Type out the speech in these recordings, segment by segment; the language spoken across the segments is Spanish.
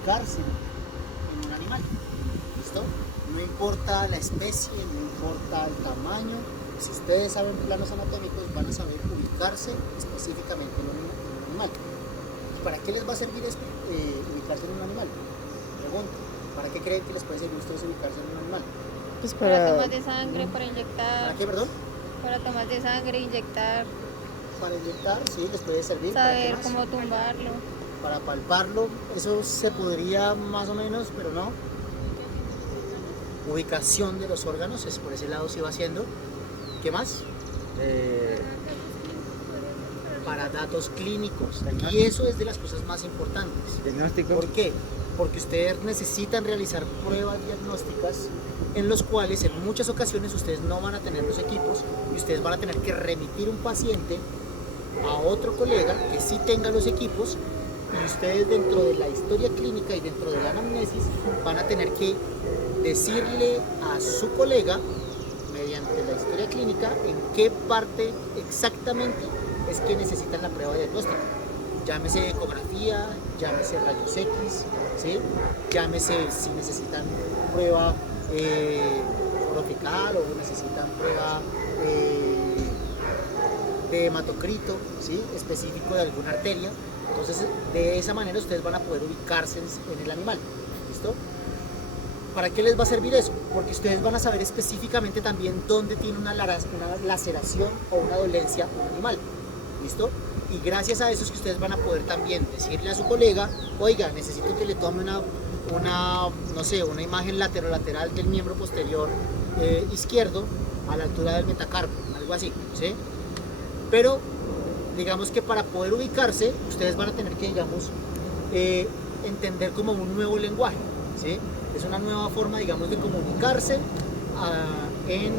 ubicarse en un animal. ¿Listo? No importa la especie, no importa el tamaño. Si ustedes saben planos anatómicos, van a saber ubicarse específicamente en un animal. ¿Y para qué les va a servir ubicarse en un animal? Pregunto, ¿para qué creen que les puede servir a ustedes ubicarse en un animal? Pues Para tomas de sangre, para ¿Para inyectar, qué, perdón? para tomas de sangre, inyectar, Para inyectar, sí, les puede servir. ¿Para qué saber más? cómo tumbarlo. Para palparlo, eso se podría más o menos, pero no. Ubicación de los órganos, es por ese lado se va haciendo. ¿Qué más? Para datos clínicos. Y eso es de las cosas más importantes. diagnóstico. ¿Por qué? Porque ustedes necesitan realizar pruebas diagnósticas en los cuales en muchas ocasiones ustedes no van a tener los equipos y ustedes van a tener que remitir un paciente a otro colega que sí tenga los equipos, y ustedes dentro de la historia clínica y dentro de la anamnesis van a tener que decirle a su colega mediante la historia clínica en qué parte exactamente es que necesitan la prueba diagnóstica. Llámese ecografía, llámese rayos X, ¿sí? Llámese si necesitan prueba orofical o necesitan prueba de hematocrito, ¿sí? Específico de alguna arteria. Entonces, de esa manera ustedes van a poder ubicarse en el animal. ¿Listo? ¿Para qué les va a servir eso? Porque ustedes van a saber específicamente también dónde tiene una laceración o una dolencia un animal. ¿Listo? Y gracias a eso es que ustedes van a poder también decirle a su colega, oiga, necesito que le tome no sé, una imagen lateral del miembro posterior izquierdo a la altura del metacarpo, algo así, ¿sí? Pero digamos que para poder ubicarse, ustedes van a tener que, digamos, entender como un nuevo lenguaje, ¿sí? Es una nueva forma, digamos, de comunicarse en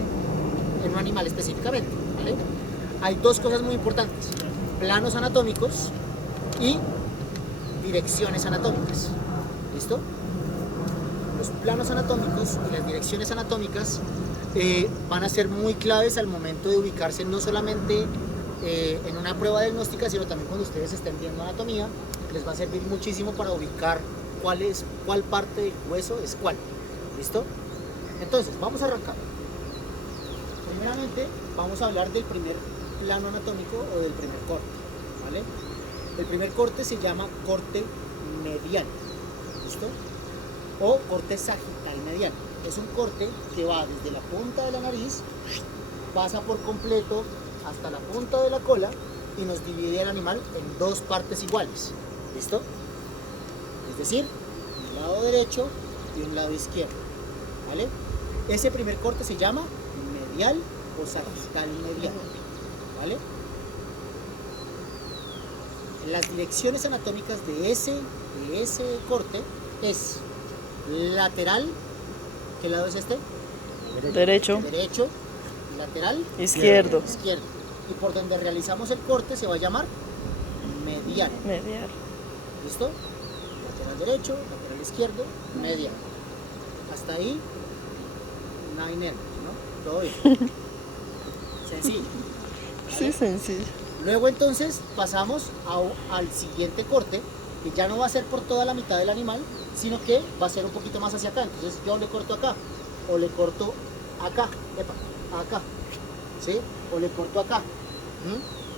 un animal específicamente, ¿vale? Hay dos cosas muy importantes: planos anatómicos y direcciones anatómicas. ¿Listo? Los planos anatómicos y las direcciones anatómicas van a ser muy claves al momento de ubicarse, no solamente en una prueba diagnóstica, sino también cuando ustedes estén viendo anatomía. Les va a servir muchísimo para ubicar cuál parte del hueso es cuál. ¿Listo? Entonces, vamos a arrancar. Primeramente, vamos a hablar del primer plano anatómico o del primer corte, ¿vale? El primer corte se llama corte medial, ¿listo? O corte sagital medial. Es un corte que va desde la punta de la nariz, pasa por completo hasta la punta de la cola y nos divide el animal en dos partes iguales, ¿listo? Es decir, un lado derecho y un lado izquierdo, ¿vale? Ese primer corte se llama medial o sagital medial, ¿vale? Las direcciones anatómicas de ese corte es lateral. ¿Qué lado es este? Derecho. Derecho, lateral, Izquierdo. izquierdo. Y por donde realizamos el corte se va a llamar medial. Medial. ¿Listo? Lateral derecho, lateral izquierdo, medial. Hasta ahí no hay nervios, ¿no? Todo bien. Sencillo. ¿Vale? Sí, sencillo. Luego entonces pasamos al siguiente corte, que ya no va a ser por toda la mitad del animal, sino que va a ser un poquito más hacia acá. Entonces yo le corto acá, o le corto acá, acá, ¿sí? O le corto acá,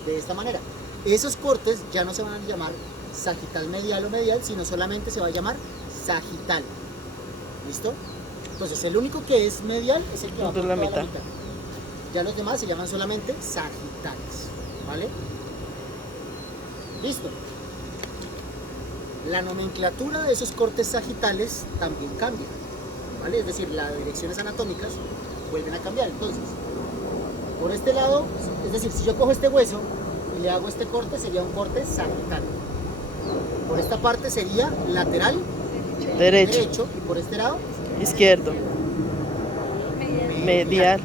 de esta manera. Esos cortes ya no se van a llamar sagital medial o medial, sino solamente se va a llamar sagital. ¿Listo? Entonces el único que es medial es el que va por toda la mitad. Ya los demás se llaman solamente sagitales, ¿vale? Listo. La nomenclatura de esos cortes sagitales también cambia, ¿vale? Es decir, las direcciones anatómicas vuelven a cambiar. Entonces, por este lado, es decir, si yo cojo este hueso y le hago este corte, sería un corte sagital. Por esta parte sería lateral, derecho, y por este lado, izquierdo, medial.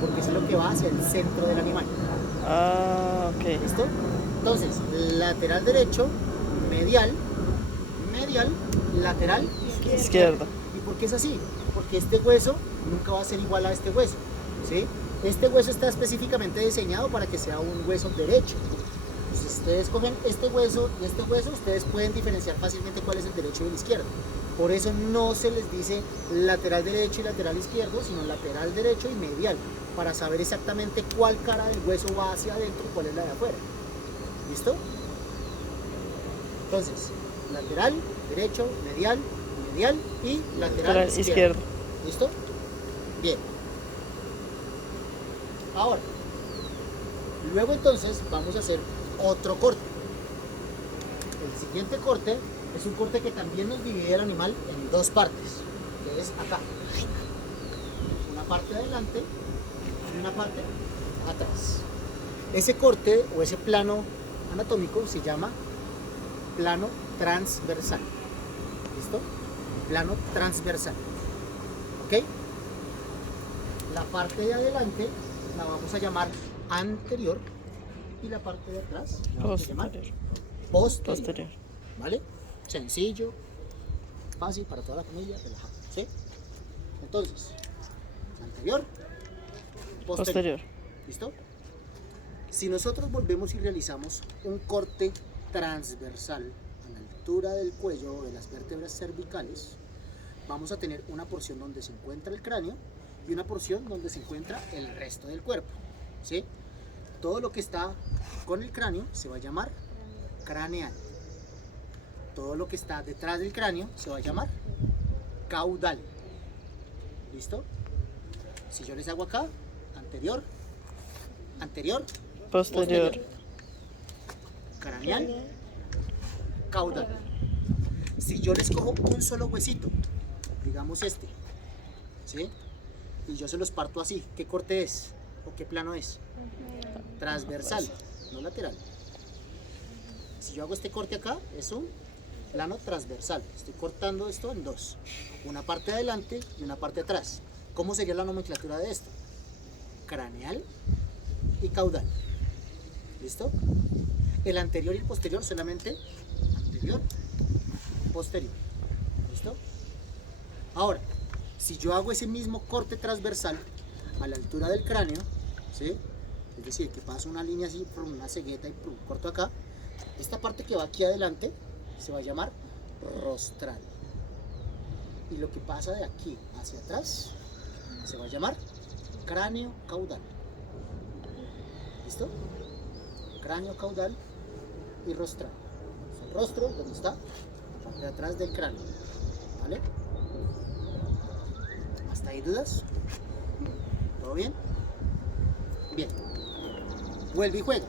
Porque es lo que va hacia el centro del animal. Ah, ok. ¿Listo? Entonces, lateral derecho, medial, lateral, Izquierdo. ¿Y por qué es así? Porque este hueso nunca va a ser igual a este hueso, ¿sí? Este hueso está específicamente diseñado para que sea un hueso derecho. Entonces, ustedes cogen este hueso y este hueso, ustedes pueden diferenciar fácilmente cuál es el derecho y el izquierdo. Por eso no se les dice lateral derecho y lateral izquierdo, sino lateral derecho y medial, para saber exactamente cuál cara del hueso va hacia adentro y cuál es la de afuera. ¿Listo? Entonces, lateral, derecho, medial, medial y lateral izquierdo. ¿Listo? Bien. Ahora, luego entonces vamos a hacer otro corte. El siguiente corte es un corte que también nos divide el animal en dos partes, que es acá. Una parte adelante y una parte atrás. Ese corte o ese plano anatómico se llama plano transversal. ¿Listo? Plano transversal. ¿Ok? La parte de adelante la vamos a llamar anterior y la parte de atrás la vamos a llamar posterior. ¿Vale? Sencillo, fácil para toda la familia, relajado. ¿Sí? Entonces, anterior, posterior. ¿Listo? Si nosotros volvemos y realizamos un corte transversal a la altura del cuello o de las vértebras cervicales, vamos a tener una porción donde se encuentra el cráneo y una porción donde se encuentra el resto del cuerpo. ¿Sí? Todo lo que está con el cráneo se va a llamar craneal. Todo lo que está detrás del cráneo se va a llamar caudal. ¿Listo? Si yo les hago acá, anterior, anterior, Posterior. craneal, caudal. Si yo les cojo un solo huesito, digamos este, ¿sí? Y yo se los parto así, ¿qué corte es? ¿O qué plano es? Transversal, no lateral. Si yo hago este corte acá, es un plano transversal. Estoy cortando esto en dos, una parte adelante y una parte atrás. ¿Cómo sería la nomenclatura de esto? Craneal y caudal. ¿Listo? El anterior y el posterior solamente anterior, posterior. ¿Listo? Ahora, si yo hago ese mismo corte transversal a la altura del cráneo, ¿sí? Es decir, que paso una línea así por una cegueta y corto acá, esta parte que va aquí adelante se va a llamar rostral. Y lo que pasa de aquí hacia atrás se va a llamar cráneo caudal. ¿Listo? Cráneo caudal y rostral. El rostro, donde está la parte de atrás del cráneo. ¿Vale? ¿Hasta ahí dudas? ¿Todo bien? Bien. Vuelve y juega.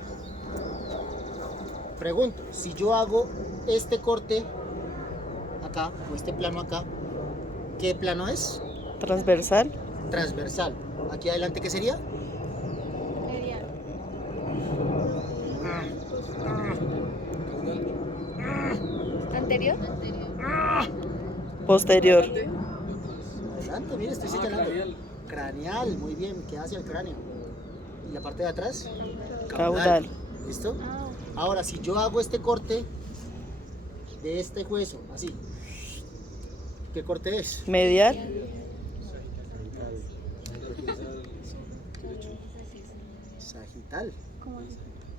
Pregunto, si yo hago este corte acá, o este plano acá, ¿qué plano es? Transversal. Transversal. Aquí adelante, ¿qué sería? Medial. Anterior. Posterior. Adelante, mire, estoy señalando. Craneal, muy bien, queda hacia el cráneo. ¿Y la parte de atrás? Caudal. ¿Listo? Ahora, si yo hago este corte de este hueso, así, ¿qué corte es? Medial. Sagital.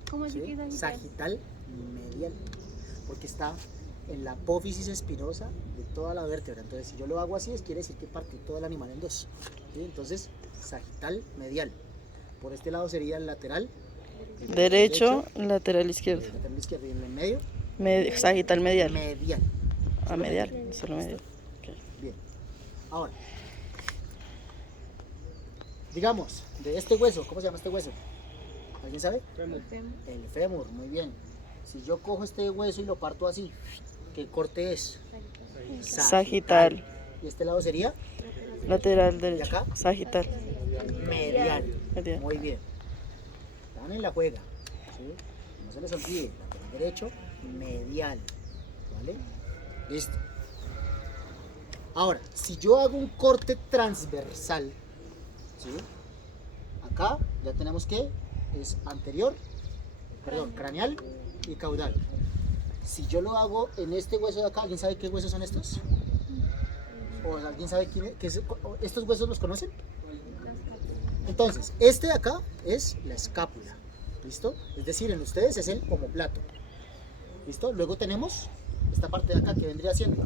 ¿Cómo así ¿Sí? que es Sagital medial, porque está en la apófisis espinosa de toda la vértebra. Entonces, si yo lo hago así, quiere decir que partí todo el animal en dos. ¿Sí? Entonces, sagital medial. Por este lado sería el lateral Derecho, lateral izquierdo. lateral izquierdo, y en el medio Sagital medial. medial. A medial, solo medial. Ok. Bien. Ahora, digamos, de este hueso, ¿cómo se llama este hueso? ¿Alguien sabe? El fémur, muy bien. Si yo cojo este hueso y lo parto así, ¿qué corte es? Sagital. ¿Y este lado sería? Lateral ¿Y derecho. acá? Sagital. Medial. Medial. Muy bien. Están en la juega. ¿Sí? No se les olvide, lateral derecho, medial. ¿Vale? Listo. Ahora, si yo hago un corte transversal, ¿sí? Acá ya tenemos que es anterior, perdón, craneal y caudal. Si yo lo hago en este hueso de acá, ¿alguien sabe qué huesos son estos? ¿O alguien sabe estos huesos los conocen? Entonces, este de acá es la escápula. ¿listo? Es decir, en ustedes es el omoplato, ¿listo? Luego tenemos esta parte de acá que vendría siendo.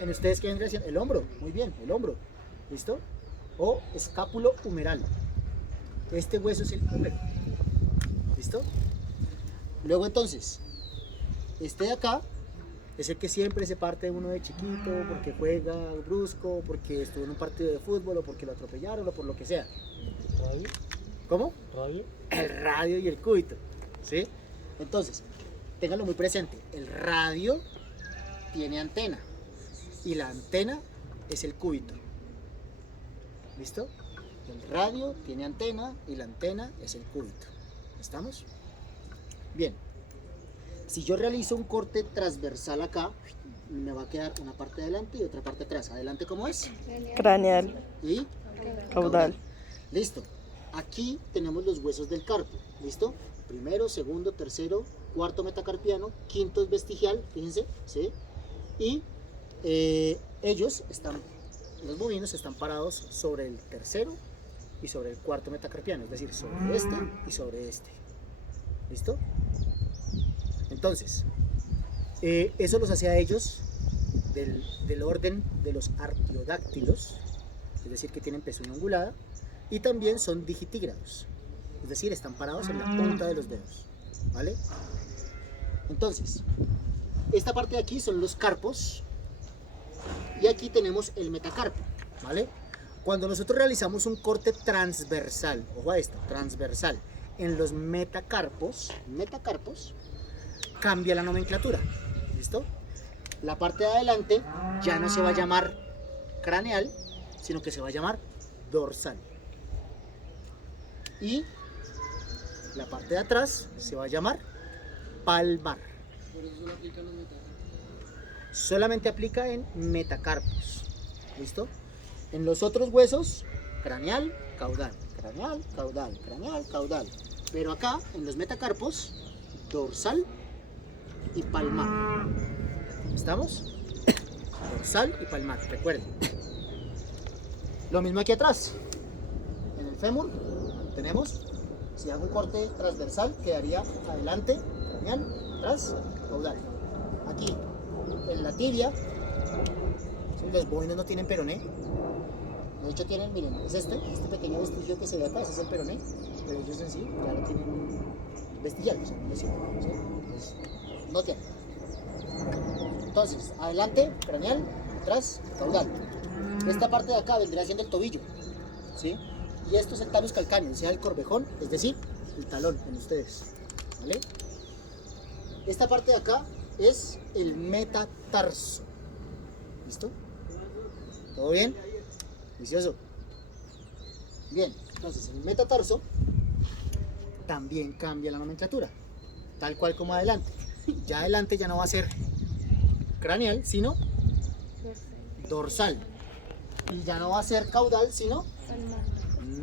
En ustedes, ¿qué vendría siendo? El hombro, muy bien, el hombro, ¿listo? O escápulo humeral. Este hueso es el húmero, ¿listo? Luego entonces, este de acá es el que siempre se parte uno de chiquito porque juega brusco, porque estuvo en un partido de fútbol o porque lo atropellaron o por lo que sea. Radio, ¿Cómo? radio. El radio y el cúbito, ¿sí? Entonces, ténganlo muy presente, el radio tiene antena y la antena es el cúbito, ¿listo? El radio tiene antena y la antena es el cúbito, ¿estamos? Bien, si yo realizo un corte transversal acá, me va a quedar una parte adelante y otra parte atrás. ¿Adelante cómo es? Craneal. Y Caudal. listo. Aquí tenemos los huesos del carpo, ¿listo? Primero, segundo, tercero, cuarto metacarpiano, quinto es vestigial, fíjense, ¿sí? Y ellos están, los bovinos están parados sobre el tercero y sobre el cuarto metacarpiano, es decir, sobre este y sobre este, ¿listo? Entonces, eso los hace a ellos del orden de los artiodáctilos, es decir, que tienen pezuña ungulada, y también son digitígrados, es decir, están parados en la punta de los dedos, ¿vale? Entonces, esta parte de aquí son los carpos, y aquí tenemos el metacarpo, ¿vale? Cuando nosotros realizamos un corte transversal, ojo a esto, transversal, en los metacarpos, cambia la nomenclatura, ¿listo? La parte de adelante ya no se va a llamar craneal, sino que se va a llamar dorsal. Y la parte de atrás se va a llamar palmar. Por eso solo aplican los metales. Solamente aplica en metacarpos, ¿listo? En los otros huesos, craneal, caudal, craneal, caudal, craneal, caudal. Pero acá, en los metacarpos, dorsal y palmar. ¿Estamos? Dorsal y palmar, recuerden. Lo mismo aquí atrás. En el fémur tenemos, si hago un corte transversal, quedaría adelante, craneal, atrás, caudal. Aquí, en la tibia, ¿sí? Los bovinos no tienen peroné. De hecho tienen, miren, es este pequeño vestigio que se ve acá, ese es el peroné, pero ellos en sí ya no tienen vestigial, o sea, no sirve, ¿sí? Entonces, no tienen. Entonces, adelante, craneal, atrás, caudal. Esta parte de acá vendría siendo el tobillo, ¿sí? Y esto es el talus calcáneo, o sea, el corvejón, es decir, el talón en ustedes, ¿vale? Esta parte de acá es el metatarso, ¿listo? ¿Todo bien? Vicioso. Bien, entonces el metatarso también cambia la nomenclatura, tal cual como adelante. Ya adelante ya no va a ser craneal, sino dorsal. Y ya no va a ser caudal, sino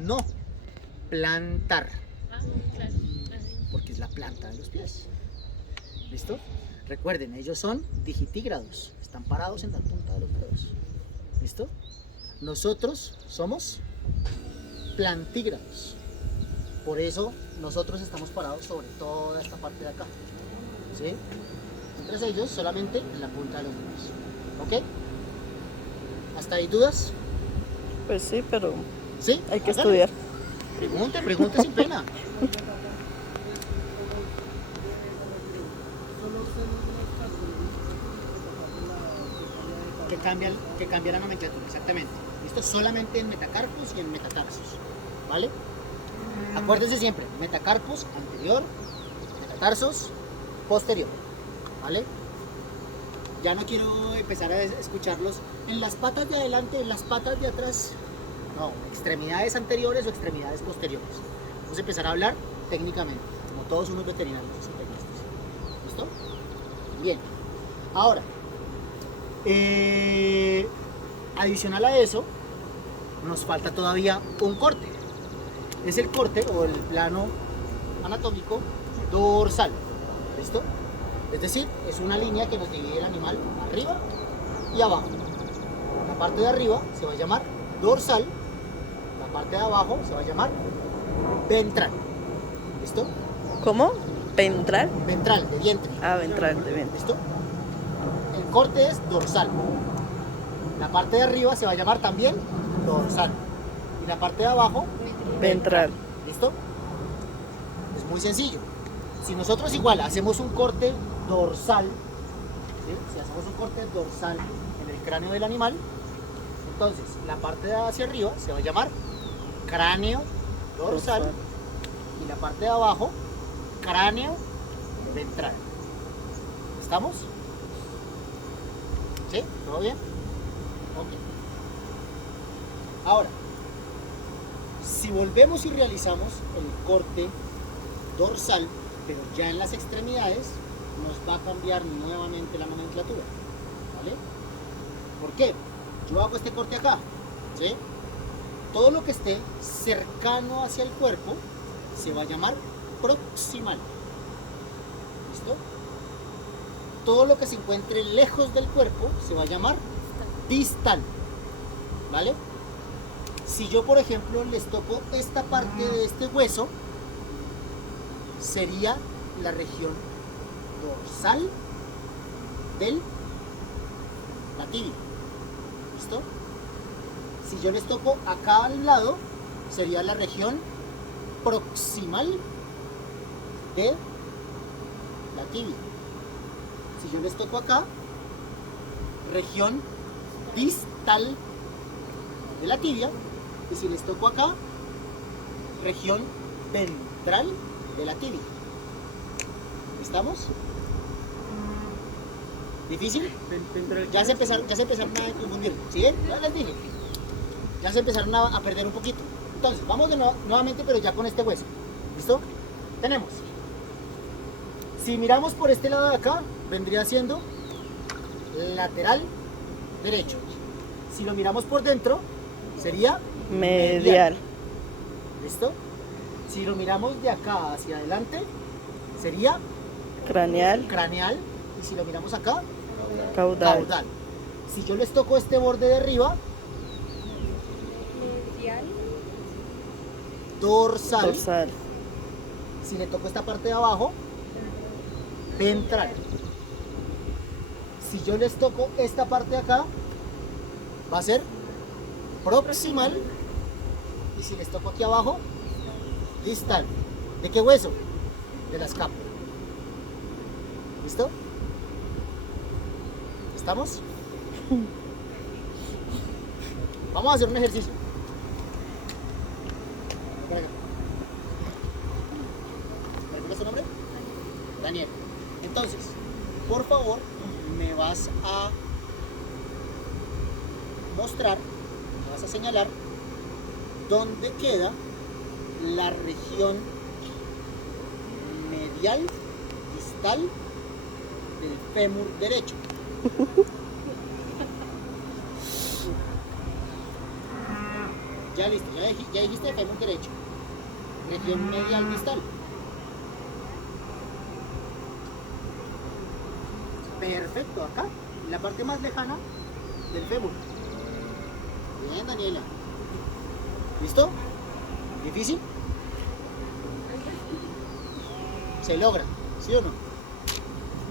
no, plantar. Porque es la planta de los pies. ¿Listo? Recuerden, ellos son digitígrados, están parados en la punta de los dedos. ¿Listo? Nosotros somos plantígrados. Por eso nosotros estamos parados sobre toda esta parte de acá. ¿Sí? Mientras ellos solamente en la punta de los dedos. ¿Ok? ¿Hasta ahí dudas? Pues sí, pero ¿Sí? hay que Hágale. estudiar. Pregunte sin pena. Que cambia la nomenclatura, exactamente. Esto solamente en metacarpos y en metatarsos, ¿vale? Acuérdense siempre, metacarpos anterior, metatarsos posterior, ¿vale? Ya no quiero empezar a escucharlos en las patas de adelante, en las patas de atrás. No, extremidades anteriores o extremidades posteriores. Vamos a empezar a hablar técnicamente, como todos unos veterinarios y zootecnistas. ¿Listo? Bien. Ahora, adicional a eso, nos falta todavía un corte. Es el corte o el plano anatómico dorsal. ¿Listo? Es decir, es una línea que nos divide el animal arriba y abajo. La parte de arriba se va a llamar dorsal, la parte de abajo se va a llamar ventral. ¿Listo? ¿Cómo? ¿Ventral? Ventral, de vientre. Ah, ventral, de vientre. ¿Listo? El corte es dorsal. La parte de arriba se va a llamar también dorsal. Y la parte de abajo, Ventral. ¿listo? Es muy sencillo. Si nosotros igual hacemos un corte dorsal, ¿sí? Si hacemos un corte dorsal en el cráneo del animal, entonces la parte de hacia arriba se va a llamar cráneo dorsal y la parte de abajo cráneo ventral. ¿Estamos? ¿Sí? ¿Todo bien? Ok. Ahora, si volvemos y realizamos el corte dorsal, pero ya en las extremidades, nos va a cambiar nuevamente la nomenclatura. ¿Vale? ¿Por qué? Yo hago este corte acá, ¿sí? Todo lo que esté cercano hacia el cuerpo se va a llamar proximal. ¿Listo? Todo lo que se encuentre lejos del cuerpo se va a llamar distal. ¿Vale? Si yo, por ejemplo, les toco esta parte de este hueso, sería la región dorsal de la tibia. ¿Listo? Si yo les toco acá al lado, sería la región proximal de la tibia. Si yo les toco acá, región distal de la tibia. Y si les toco acá, región ventral de la tibia. ¿Estamos? ¿Difícil? Ya se empezaron a confundir. ¿Sí ven? Ya les dije. Ya se empezaron a perder un poquito. Entonces, vamos de nuevamente, pero ya con este hueso. ¿Listo? Tenemos. Si miramos por este lado de acá, vendría siendo lateral derecho. Si lo miramos por dentro, sería Medial. ¿Listo? Si lo miramos de acá hacia adelante, sería Craneal. craneal. Y si lo miramos acá, Caudal. caudal. Si yo les toco este borde de arriba, Medial. dorsal. Dorsal. Si le toco esta parte de abajo, ventral. Si yo les toco esta parte de acá, va a ser proximal. Y si les toco aquí abajo, distal. ¿De qué hueso? De la escápula. ¿Listo? ¿Estamos? Vamos a hacer un ejercicio. Ven acá. ¿Me recuerdas tu nombre? Daniel. Entonces, por favor, me vas a mostrar, me vas a señalar dónde queda la región medial distal del fémur derecho. Ya listo, ya dijiste fémur derecho. Región medial distal. Perfecto, acá, en la parte más lejana del fémur. Bien, Daniela. ¿Listo? ¿Difícil? Se logra, ¿sí o no?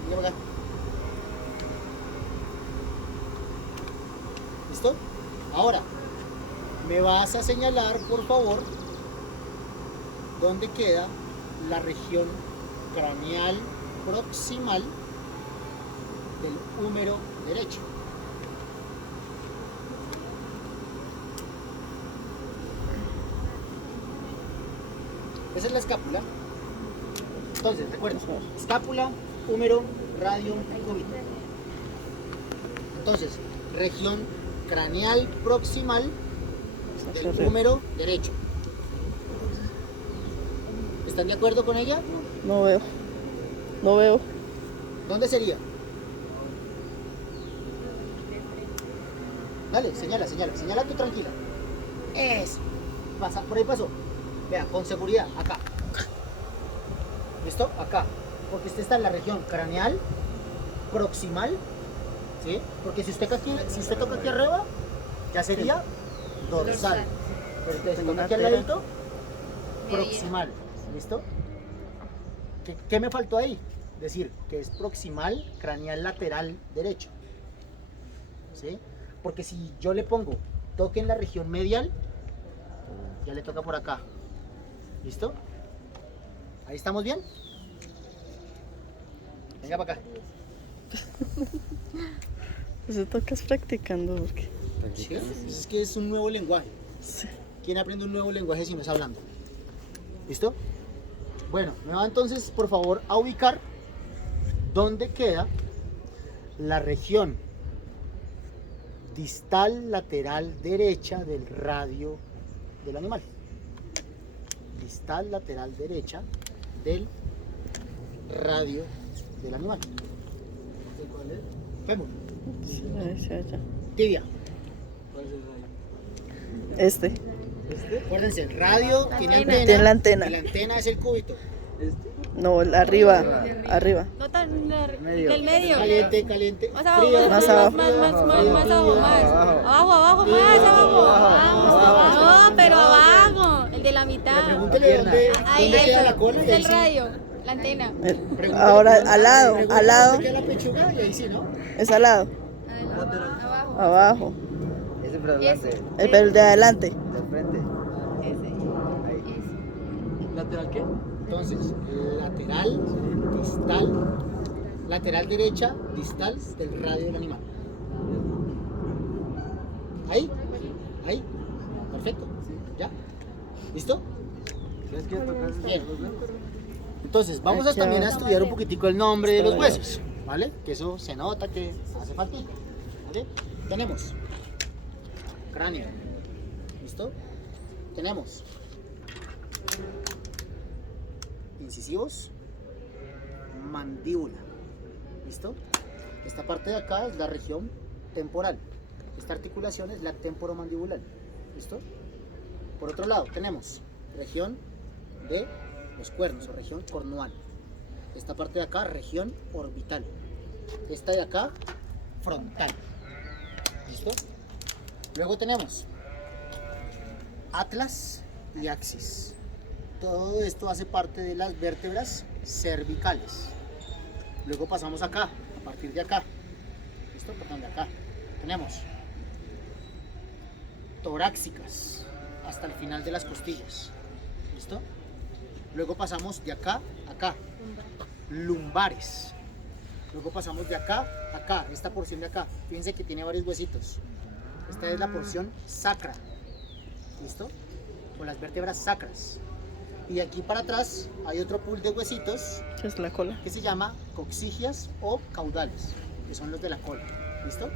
Mira para acá. ¿Listo? Ahora, me vas a señalar, por favor, dónde queda la región craneal proximal del húmero derecho. Esa es la escápula. Entonces, recuerden, escápula, húmero, radio, cúbito. Entonces, región craneal proximal del húmero derecho. ¿Están de acuerdo con ella? No veo. No veo. ¿Dónde sería? Dale, señala tú tranquila. Pasa, por ahí pasó. Vea, con seguridad, acá. ¿Listo? Acá. Porque usted está en la región craneal, proximal, ¿sí? Porque si usted toca aquí arriba, ya sería dorsal. Pero usted toca aquí al ladito, proximal. ¿Listo? ¿Qué me faltó ahí? Decir que es proximal craneal lateral derecho. ¿Sí? Porque si yo le pongo toque en la región medial, ya le toca por acá. ¿Listo? ¿Ahí estamos bien? Venga para acá. Eso tocas practicando porque. ¿Sí? Es que es un nuevo lenguaje. Sí. ¿Quién aprende un nuevo lenguaje si no es hablando? ¿Listo? Bueno, me va entonces por favor a ubicar dónde queda la región distal lateral derecha del radio del animal. Distal lateral derecha del radio del animal. ¿De cuál es? Fémur. Sí, allá. Tibia. ¿Cuál es el radio? Este. Acuérdense, el radio tiene antena. Tiene la antena. Y la antena es el cúbito. ¿Este? No, el arriba. Arriba. No tan Medio. del medio. Caliente, caliente. Más abajo, frío, Más frío, abajo. más abajo, más. Abajo. Abajo, más abajo. Vamos, no, pero abajo. El de la mitad. Pregúntele dónde Ahí, queda la eso. cola y Es ahí el sí. radio, la antena. Pregúntele Ahora dónde- al lado, pregúntele al lado. dónde queda la pechuga y ahí sí, ¿no? Es al lado. Abajo. Abajo. Ese para adelante, Pero el de adelante. de frente. ¿Lateral qué? Entonces, lateral, distal, lateral derecha, distal del radio del animal. Ahí, ahí. Perfecto. ¿Ya? ¿Listo? ¿Sabes qué tocar? Bien. Entonces, vamos a Aquí también a abajo. estudiar un poquitico el nombre de los Está bien. huesos, ¿vale? Que eso se nota que hace falta, ¿vale? Tenemos cráneo, ¿listo? Tenemos incisivos, mandíbula, ¿listo? Esta parte de acá es la región temporal. Esta articulación es la temporomandibular, ¿listo? Por otro lado, tenemos región de los cuernos o región cornual. Esta parte de acá, región orbital. Esta de acá, frontal. ¿Listo? Luego tenemos atlas y axis. Todo esto hace parte de las vértebras cervicales. Luego pasamos acá, a partir de acá. ¿Listo? Perdón, de acá. Tenemos torácicas hasta el final de las costillas. ¿Listo? Luego pasamos de acá a acá. Lumbares. Luego pasamos de acá a acá, esta porción de acá. Fíjense que tiene varios huesitos. Esta es la porción sacra. ¿Listo? Con las vértebras sacras. Y de aquí para atrás hay otro pool de huesitos Esa es la cola. que se llama coxigias o caudales, que son los de la cola. ¿Listo?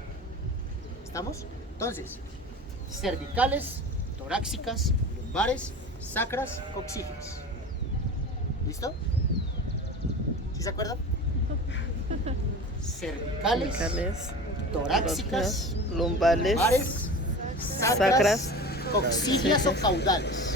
¿Estamos? Entonces, cervicales, torácicas, lumbares, sacras, coxigias. ¿Listo? ¿Sí se acuerdan? Cervicales, Cervicales, torácicas, lumbales, lumbares, sacras, sacras, coxigias o coxigias. caudales.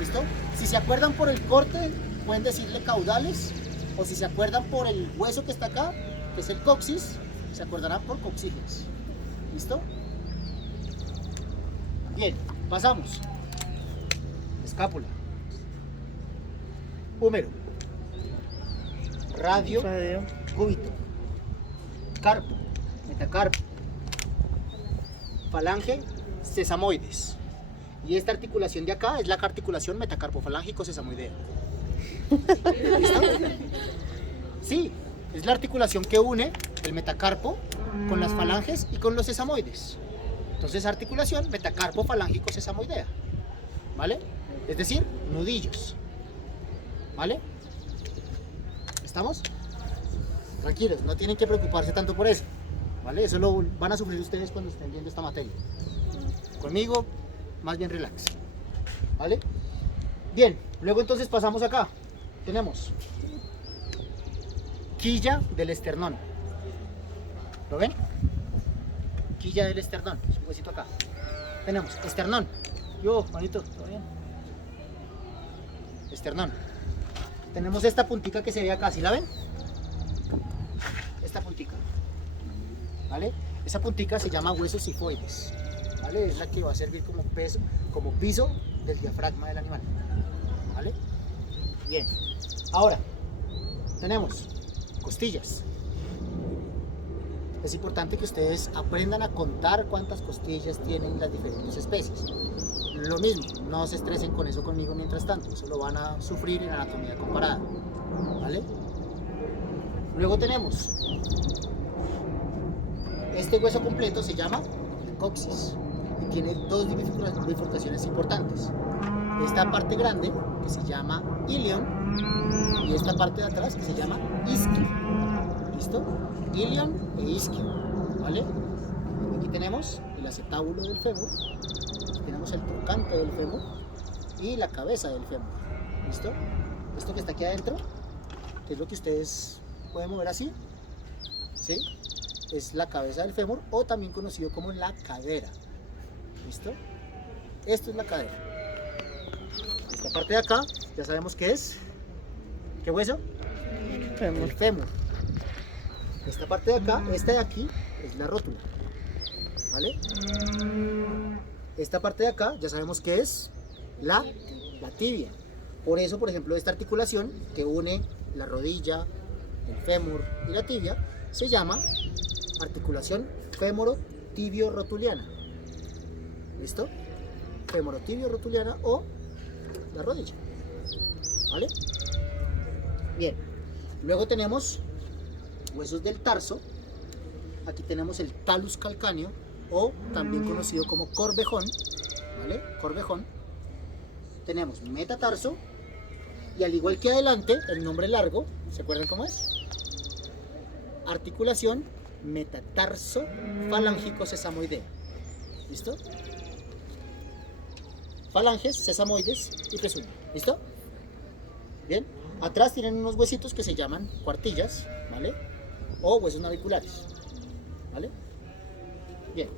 ¿Listo? Si se acuerdan por el corte, pueden decirle caudales, o si se acuerdan por el hueso que está acá, que es el coxis, se acordarán por coxigias. ¿Listo? Bien, pasamos. Escápula. Húmero. Radio. radio, Cúbito. Carpo. Metacarpo. Falange. Sesamoides. Y esta articulación de acá es la articulación metacarpofalángico-sesamoidea. ¿Listo? Sí, es la articulación que une el metacarpo con las falanges y con los sesamoides. Entonces, articulación metacarpo-falángico-sesamoidea. ¿Vale? Es decir, nudillos. ¿Vale? ¿Estamos? Tranquilos, no tienen que preocuparse tanto por eso. ¿Vale? Eso lo van a sufrir ustedes cuando estén viendo esta materia. Conmigo, más bien relax. ¿Vale? Bien, luego entonces pasamos acá. Tenemos quilla del esternón. ¿Lo ven? Quilla del esternón, es un huesito acá. Tenemos esternón. Yo, Juanito, ¿todo bien? Esternón. Tenemos esta puntica que se ve acá, ¿sí la ven? Esta puntica. ¿Vale? Esa puntica se llama hueso sifoides. ¿Vale? Es la que va a servir como peso, como piso del diafragma del animal. Bien. Ahora, tenemos costillas. Es importante que ustedes aprendan a contar cuántas costillas tienen las diferentes especies. Lo mismo, no se estresen con eso conmigo mientras tanto, eso lo van a sufrir en anatomía comparada, ¿vale? Luego tenemos este hueso completo, se llama el coxis y tiene dos bifurcaciones importantes. Esta parte grande que se llama ilion y esta parte de atrás que se llama isquio. ¿Listo? Ilion e isquio, ¿vale? Aquí tenemos el acetábulo del fémur, aquí tenemos el trocante del fémur y la cabeza del fémur. ¿Listo? Esto que está aquí adentro, que es lo que ustedes pueden mover así, ¿sí? Es la cabeza del fémur o también conocido como la cadera. ¿Listo? Esto es la cadera. Esta parte de acá, ya sabemos qué es. ¿Qué hueso? Fémur. El fémur. Esta parte de acá, esta de aquí, es la rótula. ¿Vale? Esta parte de acá, ya sabemos qué es la tibia. Por eso, por ejemplo, esta articulación que une la rodilla, el fémur y la tibia, se llama articulación fémoro-tibio-rotuliana. ¿Listo? Fémoro-tibio-rotuliana o la rodilla. ¿Vale? Bien. Luego tenemos huesos del tarso. Aquí tenemos el talus calcáneo o también conocido como corvejón. ¿Vale? Corvejón. Tenemos metatarso y al igual que adelante, el nombre largo, ¿se acuerdan cómo es? Articulación metatarso falángico sesamoidea. ¿Listo? Falanges, sesamoides y pezuña. ¿Listo? Bien. Atrás tienen unos huesitos que se llaman cuartillas, ¿vale? O huesos naviculares, ¿vale? Bien.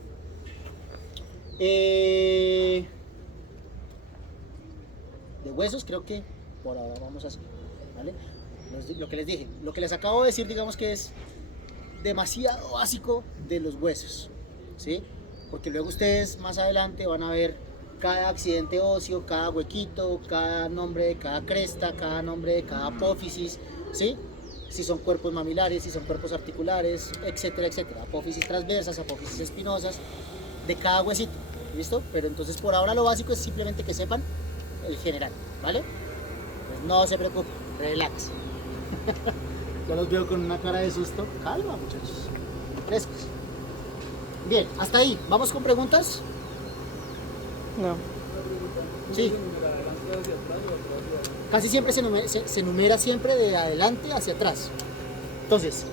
De huesos creo que por ahora vamos así, ¿vale? Lo que les dije, lo que les acabo de decir, digamos que es demasiado básico de los huesos, ¿sí? Porque luego ustedes más adelante van a ver cada accidente óseo, cada huequito, cada nombre de cada cresta, cada nombre de cada apófisis, ¿sí? Si son cuerpos mamilares, si son cuerpos articulares, etcétera, etcétera. Apófisis transversas, apófisis espinosas, de cada huesito, ¿listo? Pero entonces por ahora lo básico es simplemente que sepan el general, ¿vale? Pues no se preocupen, relax. Ya los veo con una cara de susto. Calma, muchachos, frescos. Bien, hasta ahí. ¿Vamos con preguntas? No. Sí. Casi siempre se numera siempre de adelante hacia atrás. Entonces,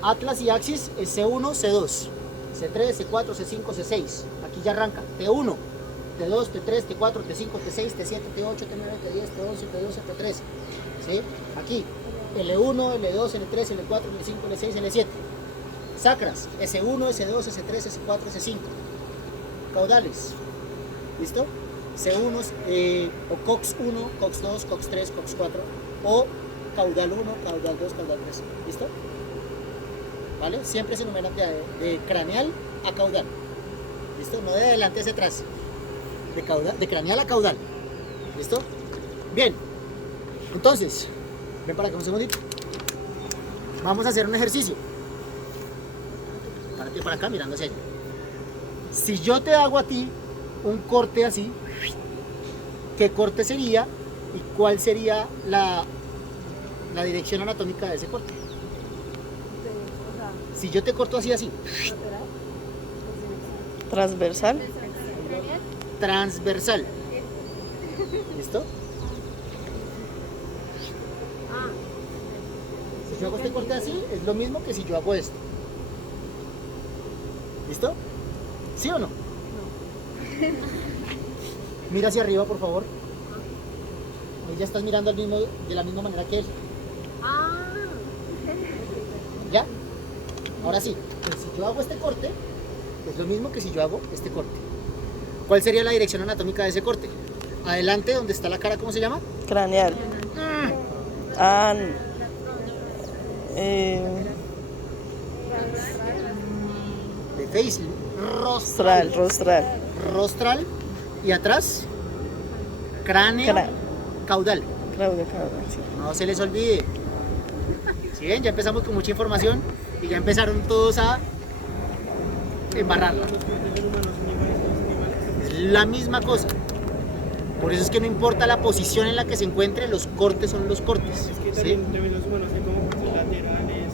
atlas y axis es C1, C2, C3, C4, C5, C6. Aquí ya arranca. T1, T2, T3, T4, T5, T6, T7, T8, T9, T10, T11, T12, T13. ¿Sí? Aquí, L1, L2, L3, L4, L5, L6, L7. Sacras, S1, S2, S3, S4, S5. Caudales. ¿Listo? C1 o COX1, COX2, COX3, COX4 o caudal 1, caudal 2, caudal 3. ¿Listo? ¿Vale? Siempre se numeran de craneal a caudal. ¿Listo? No de adelante hacia atrás. De craneal a caudal. ¿Listo? Bien. Entonces, ven para acá un segundito. Vamos a hacer un ejercicio. Párate para acá mirando hacia allá. Si yo te hago a ti un corte así, ¿qué corte sería y cuál sería la dirección anatómica de ese corte? Si yo te corto así, Transversal. transversal. ¿Listo? Si yo hago este corte así, es lo mismo que si yo hago esto. ¿Listo? ¿Sí o no? Mira hacia arriba, por favor. Ahí ya estás mirando de la misma manera que él. ¿Ya? Ahora sí, pues si yo hago este corte, es lo mismo que si yo hago este corte. ¿Cuál sería la dirección anatómica de ese corte? Adelante, donde está la cara, ¿cómo se llama? Craneal. De face, Rostral. rostral y atrás cráneo, caudal. Claudia Cabral, sí. No se les olvide. Si ven, ya empezamos con mucha información y ya empezaron todos a embarrarla. Es la misma cosa. Por eso es que no importa la posición en la que se encuentre, los cortes son los cortes. Es que ¿Sí? también los humanos hay como cortes laterales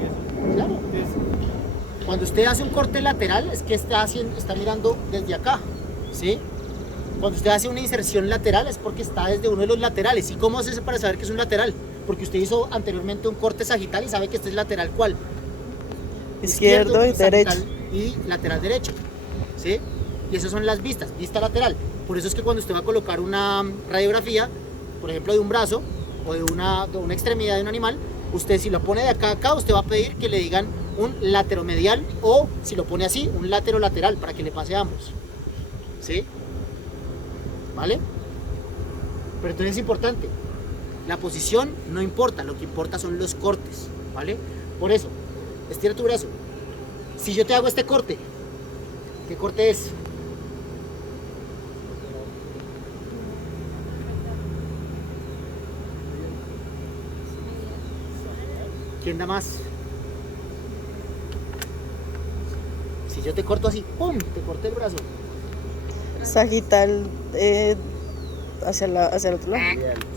y eso. Claro. Entonces, Cuando usted hace un corte lateral es que está mirando desde acá, ¿sí? Cuando usted hace una inserción lateral es porque está desde uno de los laterales. ¿Y cómo hace eso para saber que es un lateral? Porque usted hizo anteriormente un corte sagital y sabe que este es lateral ¿cuál? Izquierdo y derecho. sagital y lateral derecho, ¿sí? Y esas son las vistas, vista lateral. Por eso es que cuando usted va a colocar una radiografía, por ejemplo de un brazo o de una extremidad de un animal, usted si lo pone de acá a acá, usted va a pedir que le digan un lateromedial o si lo pone así, un lateral para que le pase a ambos, ¿sí? ¿Vale? Pero entonces es importante, la posición no importa, lo que importa son los cortes, ¿vale? Por eso, estira tu brazo. Si yo te hago este corte, ¿qué corte es? ¿Quién da más? Si yo te corto así, ¡pum! Te corté el brazo. Sagital hacia el otro lado.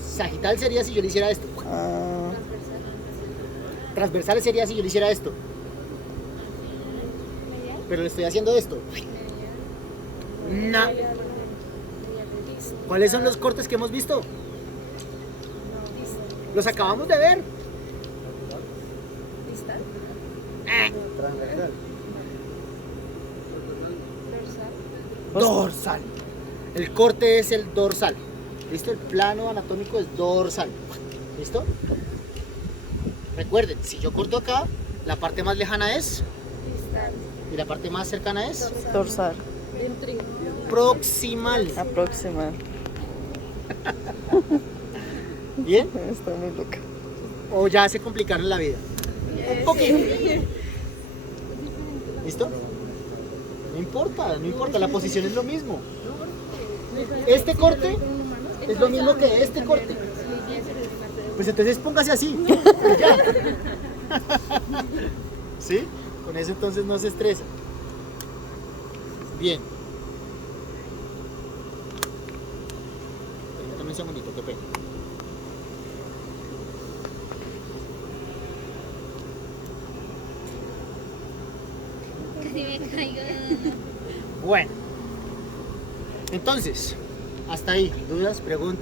Sagital sería si yo le hiciera esto. Ah, Transversal sería si yo le hiciera esto. Pero le estoy haciendo esto. Nah. ¿Cuáles son los cortes que hemos visto? Los acabamos de ver. Transversal. Dorsal. El corte es el dorsal. ¿Listo? El plano anatómico es dorsal. ¿Listo? Recuerden, si yo corto acá, la parte más lejana es y la parte más cercana es dorsal. proximal. Aproximar. ¿Bien? Está muy loca. O ya se complicaron la vida. Un poquito. ¿Listo? No importa, la posición es lo mismo. Este corte es lo mismo que este corte. Pues entonces póngase así. Ya. ¿Sí? Con eso entonces no se estresa. Bien. Permítame un segundito, qué pena. Casi me caigo. Bueno. Entonces, hasta ahí. ¿Dudas? ¿Preguntas?